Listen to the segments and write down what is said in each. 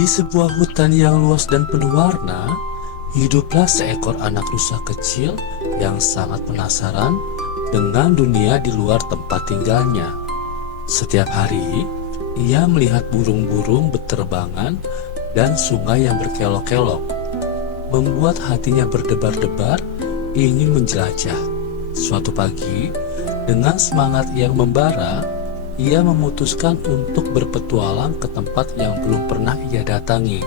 Di sebuah hutan yang luas dan penuh warna, hiduplah seekor anak rusa kecil yang sangat penasaran dengan dunia di luar tempat tinggalnya. Setiap hari, ia melihat burung-burung berterbangan dan sungai yang berkelok-kelok, membuat hatinya berdebar-debar ingin menjelajah. Suatu pagi, dengan semangat yang membara, ia memutuskan untuk berpetualang ke tempat yang belum pernah ia datangi.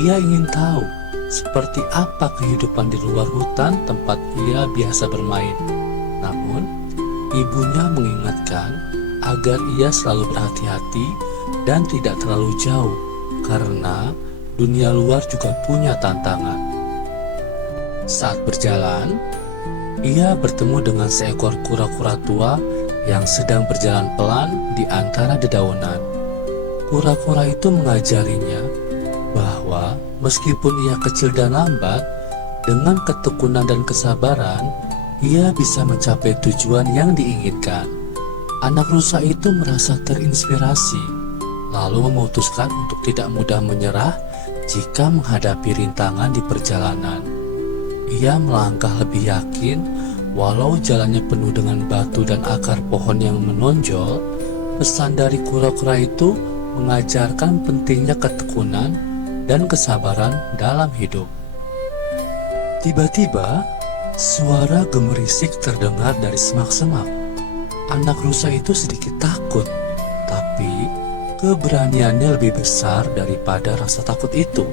Ia ingin tahu seperti apa kehidupan di luar hutan tempat ia biasa bermain. Namun, ibunya mengingatkan agar ia selalu berhati-hati dan tidak terlalu jauh, karena dunia luar juga punya tantangan. Saat berjalan, ia bertemu dengan seekor kura-kura tua yang sedang berjalan pelan di antara dedaunan. Kura-kura itu mengajarinya bahwa meskipun ia kecil dan lambat, dengan ketekunan dan kesabaran, ia bisa mencapai tujuan yang diinginkan. Anak rusa itu merasa terinspirasi, lalu memutuskan untuk tidak mudah menyerah jika menghadapi rintangan di perjalanan. Ia melangkah lebih yakin. Walau jalannya penuh dengan batu dan akar pohon yang menonjol, pesan dari kura-kura itu mengajarkan pentingnya ketekunan dan kesabaran dalam hidup. Tiba-tiba, suara gemerisik terdengar dari semak-semak. Anak rusa itu sedikit takut, tapi keberaniannya lebih besar daripada rasa takut itu.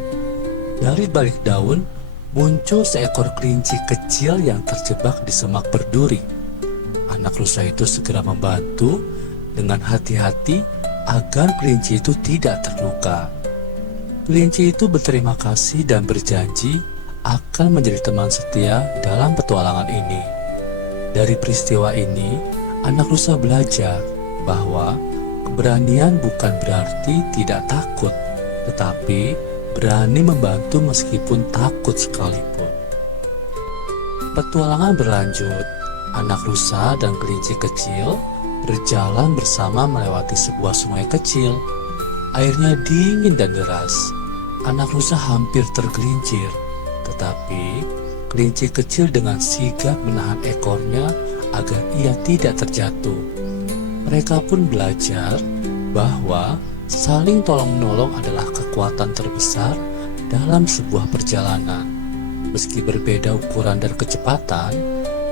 Dari balik daun, muncul seekor kelinci kecil yang terjebak di semak berduri. Anak rusa itu segera membantu dengan hati-hati agar kelinci itu tidak terluka. Kelinci itu berterima kasih dan berjanji akan menjadi teman setia dalam petualangan ini. Dari peristiwa ini, anak rusa belajar bahwa keberanian bukan berarti tidak takut, tetapi berani membantu meskipun takut sekalipun. Petualangan berlanjut. Anak rusa dan kelinci kecil berjalan bersama melewati sebuah sungai kecil. Airnya dingin dan deras. Anak rusa hampir tergelincir, tetapi kelinci kecil dengan sigap menahan ekornya agar ia tidak terjatuh. Mereka pun belajar bahwa saling tolong-menolong adalah kekuatan terbesar dalam sebuah perjalanan. Meski berbeda ukuran dan kecepatan,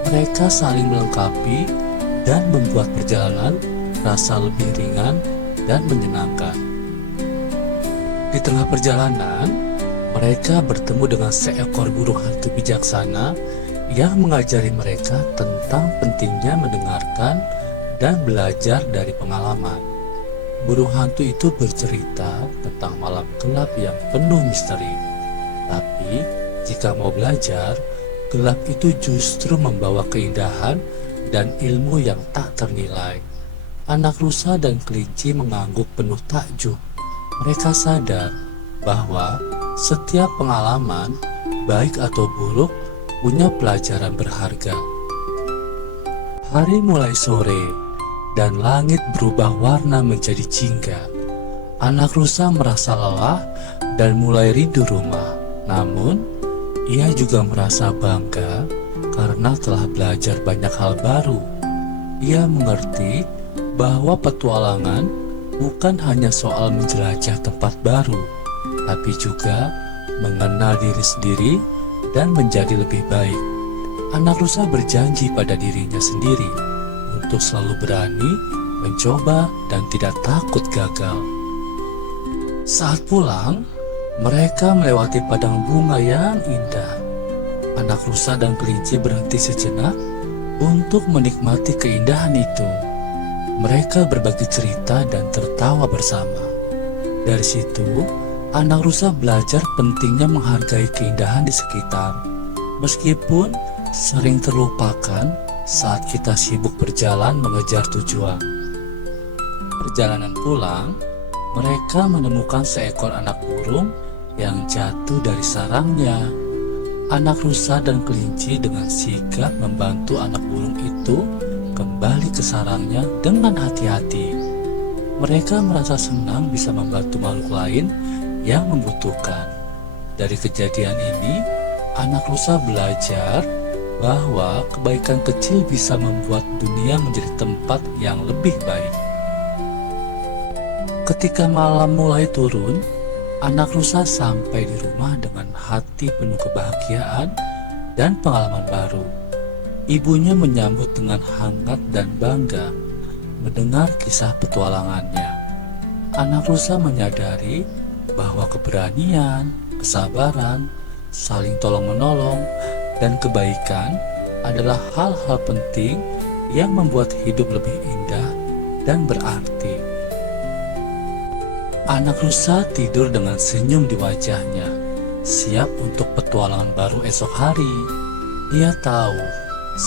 mereka saling melengkapi dan membuat perjalanan terasa lebih ringan dan menyenangkan. Di tengah perjalanan, mereka bertemu dengan seekor burung hantu bijaksana yang mengajari mereka tentang pentingnya mendengarkan dan belajar dari pengalaman. Burung hantu itu bercerita tentang malam gelap yang penuh misteri. Tapi, jika mau belajar, gelap itu justru membawa keindahan dan ilmu yang tak ternilai. Anak rusa dan kelinci mengangguk penuh takjub. Mereka sadar bahwa setiap pengalaman, baik atau buruk, punya pelajaran berharga. Hari mulai sore, dan langit berubah warna menjadi jingga. Anak rusa merasa lelah dan mulai rindu rumah. Namun, ia juga merasa bangga karena telah belajar banyak hal baru. Ia mengerti bahwa petualangan bukan hanya soal menjelajah tempat baru, tapi juga mengenal diri sendiri dan menjadi lebih baik. Anak rusa berjanji pada dirinya sendiri untuk selalu berani, mencoba, dan tidak takut gagal. Saat pulang, mereka melewati padang bunga yang indah. Anak rusa dan kelinci berhenti sejenak untuk menikmati keindahan itu. Mereka berbagi cerita dan tertawa bersama. Dari situ, anak rusa belajar pentingnya menghargai keindahan di sekitar, meskipun sering terlupakan saat kita sibuk berjalan mengejar tujuan. Perjalanan pulang, mereka menemukan seekor anak burung yang jatuh dari sarangnya. Anak rusa dan kelinci dengan sigap membantu anak burung itu kembali ke sarangnya dengan hati-hati. Mereka merasa senang bisa membantu makhluk lain yang membutuhkan. Dari kejadian ini, anak rusa belajar bahwa kebaikan kecil bisa membuat dunia menjadi tempat yang lebih baik. Ketika malam mulai turun, anak rusa sampai di rumah dengan hati penuh kebahagiaan dan pengalaman baru. Ibunya menyambut dengan hangat dan bangga mendengar kisah petualangannya. Anak rusa menyadari bahwa keberanian, kesabaran, saling tolong-menolong, dan kebaikan adalah hal-hal penting yang membuat hidup lebih indah dan berarti. Anak rusa tidur dengan senyum di wajahnya, siap untuk petualangan baru esok hari. Ia tahu,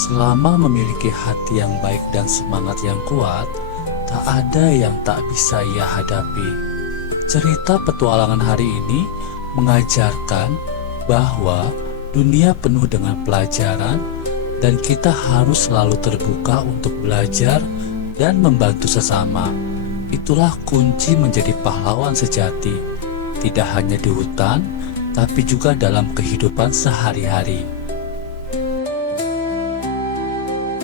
selama memiliki hati yang baik dan semangat yang kuat, tak ada yang tak bisa ia hadapi. Cerita petualangan hari ini mengajarkan bahwa dunia penuh dengan pelajaran dan kita harus selalu terbuka untuk belajar dan membantu sesama. Itulah kunci menjadi pahlawan sejati, tidak hanya di hutan, tapi juga dalam kehidupan sehari-hari.